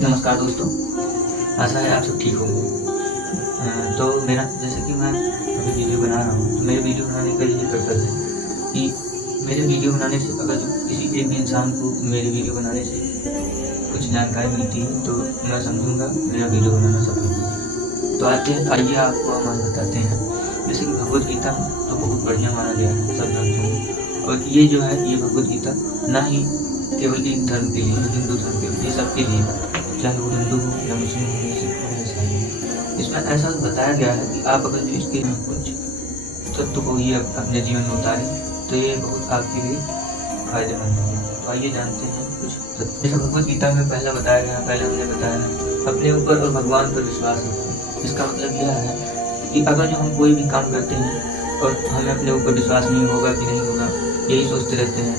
नमस्कार दोस्तों, आशा है आप सब ठीक होंगे। तो मेरा जैसे कि मैं अभी वीडियो बना रहा हूँ, तो मेरे वीडियो बनाने का यही पर्पज़ है कि मेरे वीडियो बनाने से अगर किसी एक भी इंसान को मेरे वीडियो बनाने से कुछ जानकारी मिलती है तो मैं समझूँगा मेरा वीडियो बनाना सफल हुआ। तो आइए आपको हम बताते हैं। जैसे कि भगवद गीता तो बहुत बढ़िया माना गया है सब धर्मों में, और ये जो है ये भगवद गीता ना ही केवल एक धर्म के लिए, हिंदू धर्म के लिए, ये सबके लिए है, चाहे वो हिंदू हो या मुस्लिम हो या सिख हो या ईसाई हो। इसमें ऐसा बताया गया है कि आप अगर जो इसके कुछ तत्व को ये अपने जीवन में उतारें तो ये बहुत आपके लिए फायदेमंद होगा। तो आइए जानते हैं कुछ तत्व। जैसे भगवद गीता में पहले बताया गया, पहले हमने बताया है अपने ऊपर और भगवान पर विश्वास रखो। इसका मतलब यह है कि अगर जो हम कोई भी काम करते हैं और हमें अपने ऊपर विश्वास नहीं होगा कि नहीं होगा, यही सोचते रहते हैं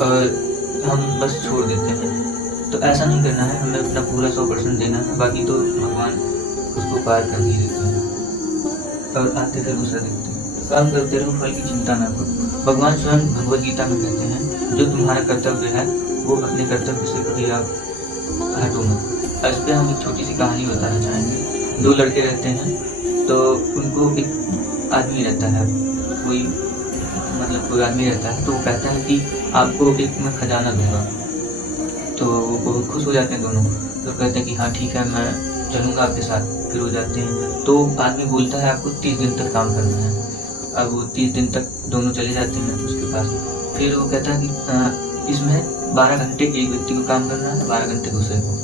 और हम बस छोड़ देते हैं, तो ऐसा नहीं करना है। हमें अपना पूरा 100% देना है, बाकी तो भगवान उसको पार कर ही देते हैं और आते फिर दूसरा देखते हैं। काम करते रहो, फल की चिंता ना करो। भगवान स्वयं भगवद गीता में कहते हैं जो तुम्हारा कर्तव्य है वो अपने कर्तव्य से कभी आप हटो मत। इस पर हम एक छोटी सी कहानी बताना चाहेंगे। दो लड़के रहते हैं, तो उनको एक आदमी रहता है, कोई आदमी रहता है, तो वो कहता है कि आपको एक मैं खजाना दूंगा। तो वो बहुत खुश हो जाते हैं दोनों, तो कहते हैं कि हाँ ठीक है, मैं चलूँगा आपके साथ। फिर हो जाते हैं, तो आदमी बोलता है आपको 30 दिन तक काम करना है। अब वो 30 दिन तक दोनों चले जाते हैं उसके पास। फिर वो कहता है कि इसमें 12 घंटे एक व्यक्ति को काम करना है, 12 घंटे दूसरे को।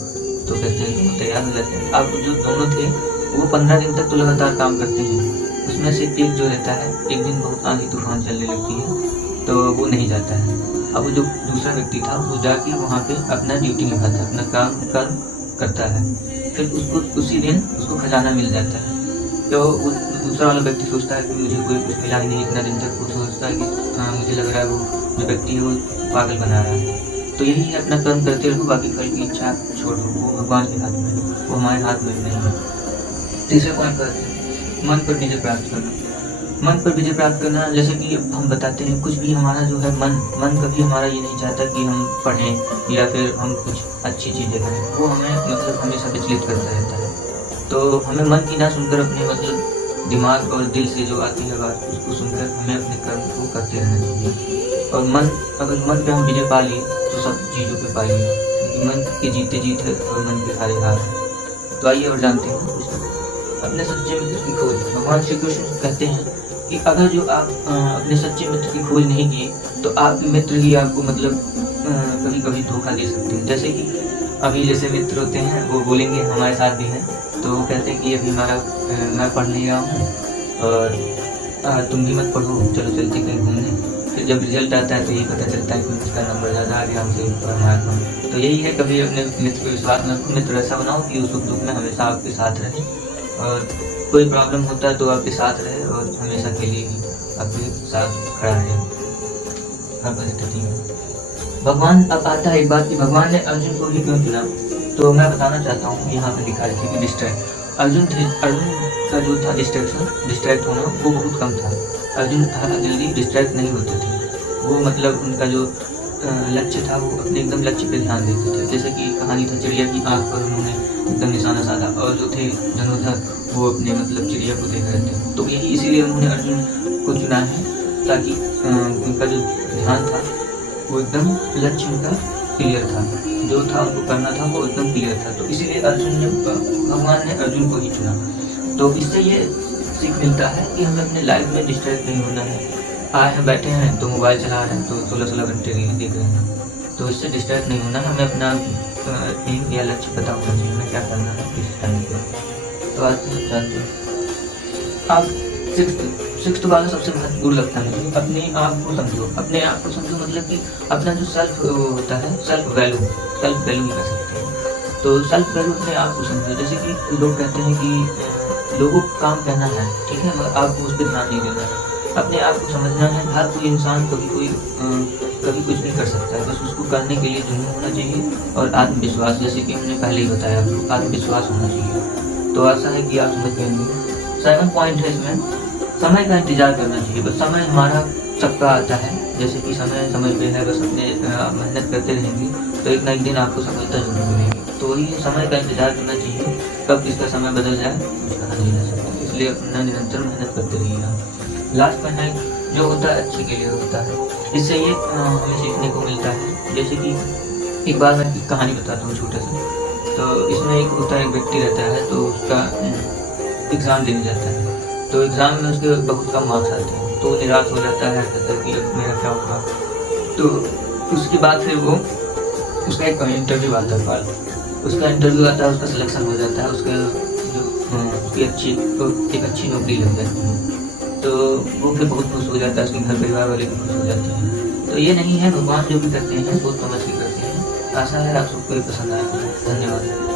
तो कहते हैं वो तैयार हो जाते हैं। अब जो दोनों थे वो 15 दिन तक तो लगातार काम करते हैं। उसमें से एक जो रहता है, एक दिन बहुत आंधी तूफान चलने लगती है तो वो नहीं जाता है। अब जो दूसरा व्यक्ति था वो जाके वहाँ पे अपना ड्यूटी निभाता है, अपना काम करता है। फिर उसको उसी दिन उसको खजाना मिल जाता है। तो वो दूसरा वाला व्यक्ति सोचता है कि मुझे कोई कुछ मिला ही नहीं इतना दिन तक। वो सोचता है कि हाँ मुझे लग रहा है वो जो व्यक्ति है वो पागल बना रहा है। तो यही है, अपना कर्म करते रहो, बाकी फल की इच्छा छोड़ दो, वो भगवान के हाथ में है, वो हमारे हाथ में नहीं है। तीसरे पॉइंट पर मन पर विजय प्राप्त करना। मन पर विजय प्राप्त करना, जैसे कि हम बताते हैं कुछ भी हमारा जो है मन कभी हमारा ये नहीं चाहता कि हम पढ़ें या फिर हम कुछ अच्छी चीज़ें करें। वो हमें हमेशा विचलित करता रहता है। तो हमें मन की ना सुनकर अपने दिमाग और दिल से जो आती है बात उसको सुनकर हमें अपने कर्म को करते रहना चाहिए। और अगर मन पे हम विजय पा लिए तो सब चीज़ों पे पाइए, क्योंकि मन के जीते जीत है और मन के हारे हार है। तो आइए और जानते हैं अपने सच्चे मित्र की खोज। भगवान श्री कृष्ण कहते हैं कि अगर जो आप अपने सच्चे मित्र की खोज नहीं किए तो आपके मित्र ही आपको कभी कभी धोखा दे सकते हैं। जैसे कि अभी जैसे मित्र होते हैं वो बोलेंगे हमारे साथ भी हैं, तो वो कहते हैं कि अभी मैं पढ़ नहीं रहा हूँ और तुम भी मत पढ़ो, चलो चलते कहीं घूमने। फिर जब रिजल्ट आता है तो यही पता चलता है कि उसका नंबर ज़्यादा आ गया हमसे हमारा कम। तो यही है, कभी अपने मित्र पर विश्वास न रखो। मित्र ऐसा बनाओ कि उस सुख दुख में हमेशा आपके साथ रहे और कोई प्रॉब्लम होता है तो आपके साथ रहे और हमेशा के लिए ही आपके साथ खड़ा रहे हर परिस्थिति में। भगवान अब आता है एक बात कि भगवान ने अर्जुन को ही क्यों चुना, तो मैं बताना चाहता हूँ। यहाँ पर लिखा है कि डिस्ट्रैक्ट अर्जुन का जो था डिस्ट्रैक्ट होना वो बहुत कम था। अर्जुन जल्दी डिस्ट्रैक्ट नहीं होते थे। वो उनका जो लक्ष्य था वो अपने एकदम लक्ष्य पे ध्यान देते थे। जैसे कि कहानी था चिड़िया की आँख पर उन्होंने एकदम निशाना साधा, और जो थे धनुर्धर वो अपने चिड़िया को देख रहे थे। तो यही इसीलिए उन्होंने अर्जुन को चुना है, ताकि उनका जो ध्यान था वो एकदम लक्ष्य उनका क्लियर था, जो था उनको करना था वो एकदम क्लियर था। तो इसीलिए भगवान ने अर्जुन को ही चुना। तो इससे ये सीख मिलता है कि हमें अपने लाइफ में डिस्ट्रैक्ट नहीं होना है। आए हैं बैठे हैं तो मोबाइल चला रहे हैं तो 16-16 घंटे रील देख रहे हैं, तो इससे डिस्ट्रैक्ट नहीं होना है। हमें अपना एम या लक्ष्य पता होना चाहिए, हमें क्या करना है किस टाइम पे। तो आज जानते हैं आप सिक्स्थ वाला सबसे महत्वपूर्ण लगता है मुझे। अपने आप को समझो। अपने आप को समझो मतलब कि अपना जो सेल्फ होता है, सेल्फ वैल्यू ही कह सकते हैं। तो सेल्फ वैल्यू अपने आप को समझो। जैसे कि लोग कहते हैं कि लोगों को काम कहना है, ठीक है, मगर आपको उस पर ध्यान नहीं देना है। अपने आप को समझना है। हर कोई इंसान कभी कुछ नहीं कर सकता है, बस उसको करने के लिए जुनून होना चाहिए और आत्मविश्वास, जैसे कि हमने पहले ही बताया, आत्मविश्वास होना चाहिए। तो आशा है कि आप समझ गए होंगे। 7 पॉइंट है इसमें, समय का इंतजार करना चाहिए। बस समय हमारा सबका आता है, जैसे कि समय समझ में है, बस अपने मेहनत करते रहेंगे तो एक ना एक दिन आपको सफलता ज़रूर मिलेगी। तो वही समय का इंतज़ार करना चाहिए, कब किसका समय बदल जाए कुछ कहा नहीं जा सकता, इसलिए अपना निरंतर मेहनत करते रहिए आप। लास्ट पॉइंट है, जो होता है अच्छे के लिए होता है। इससे ये हमें सीखने को मिलता है, जैसे कि एक बार मैं एक कहानी बताता हूँ छोटा-सा। तो इसमें एक होता है, एक व्यक्ति रहता है, तो उसका एग्ज़ाम देने जाता है। तो एग्ज़ाम में उसके बहुत कम मार्क्स आते हैं, तो वो निराश हो जाता है, कहता है कि अब मेरा क्या होगा? तो उसके बाद फिर वो उसका एक इंटरव्यू आता है कॉल, उसका इंटरव्यू आता है, उसका सिलेक्शन हो जाता है, उसका जो उसकी एक अच्छी नौकरी लग जाती है। तो वो फिर बहुत खुश हो जाता है, उसके घर परिवार वाले भी खुश हो जाते हैं। तो ये नहीं है, भगवान जो भी करते हैं सोच समझ के करते हैं। आशा है आप सबको ये पसंद आया होगा। धन्यवाद।